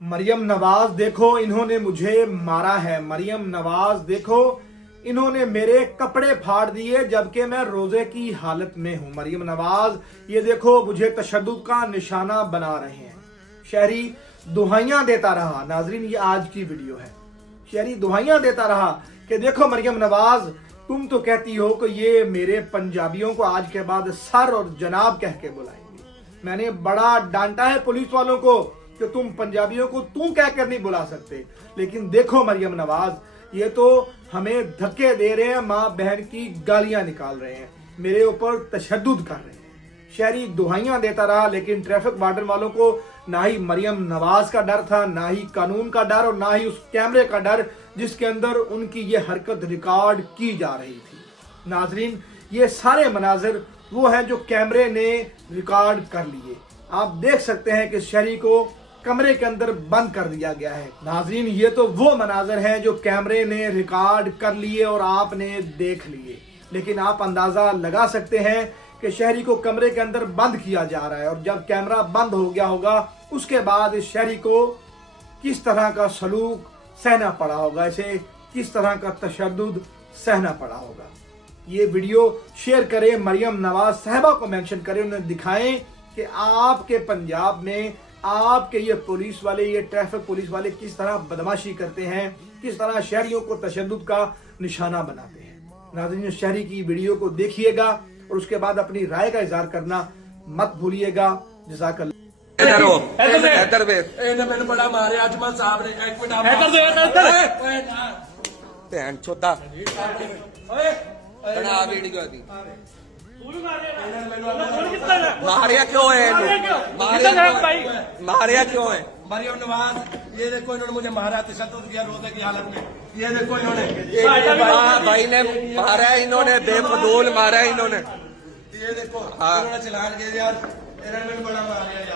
मरियम नवाज देखो इन्होंने मुझे मारा है। मरियम नवाज देखो इन्होंने मेरे कपड़े फाड़ दिए जबकि मैं रोजे की हालत में हूं। मरियम नवाज ये देखो मुझे तशद्दुद का निशाना बना रहे हैं। शहरी दुहाइयां देता रहा। नाजरीन ये आज की वीडियो है। शहरी दुहाइयां देता रहा कि देखो मरियम नवाज तुम तो कहती हो कि ये मेरे पंजाबियों को आज के बाद सर और जनाब कह के बुलाएंगे। मैंने बड़ा डांटा है पुलिस वालों को कि तुम पंजाबियों को तू कह कर नहीं बुला सकते, लेकिन देखो मरियम नवाज ये तो हमें धक्के दे रहे हैं, माँ बहन की गालियां निकाल रहे हैं, मेरे ऊपर तशद्दुद कर रहे हैं। शहरी दुहाइयां देता रहा, लेकिन ट्रैफिक वार्डन वालों को ना ही मरियम नवाज का डर था, ना ही कानून का डर और ना ही उस कैमरे का डर जिसके अंदर उनकी ये हरकत रिकॉर्ड की जा रही थी। नाजरीन ये सारे मनाजिर वो हैं जो कैमरे ने रिकॉर्ड कर लिए। आप देख सकते हैं कि शहरी को कमरे के अंदर बंद कर दिया गया है। नाजरीन ये तो वो मनाजिर हैं जो कैमरे ने रिकॉर्ड कर लिए और आपने देख लिए, लेकिन आप अंदाजा लगा सकते हैं कि शहरी को कमरे के अंदर बंद किया जा रहा है और जब कैमरा बंद हो गया होगा उसके बाद इस शहरी को किस तरह का सलूक सहना पड़ा होगा, इसे किस तरह का तशद्दुद सहना पड़ा होगा। ये वीडियो शेयर करें, मरियम नवाज साहबा को मेंशन करें, उन्हें दिखाएं कि आपके पंजाब में आपके ये पुलिस वाले, ये ट्रैफिक पुलिस वाले किस तरह बदमाशी करते हैं, किस तरह शहरियों को तशद्दुद का निशाना बनाते हैं। नाज़रीन शहरी की वीडियो को देखिएगा और उसके बाद अपनी राय का इजहार करना मत भूलिएगा। जज़ाकल्लाह। ਮੈਨੂੰ ਬੜਾ ਮਾਰਿਆ ਅੱਜ ਮੈਂ ਸਾਹਿਬ ਨੇ ਇੱਕ ਮਿੰਟ ਭੈਣ ਚੋਦਾ ਓਏ ਬਣਾ ਵੀਡੀਓ ਦੀ ਤੂੰ ਮਾਰਿਆ ਮਾਰਿਆ ਕਿਉਂ ਹੈ ਇਹਨੂੰ ਮਾਰਿਆ क्यों है? मरियम नवाज ये देखो इन्होंने मुझे मारा, तशद्दुद किया रोजे की हालत में। ये देखो इन्होंने भाई ने मारा है, इन्होंने बेफजूल मारा है इन्होंने। ये देखो इन्होंने चलान किया यार, इन्होंने बड़ा मारा यार।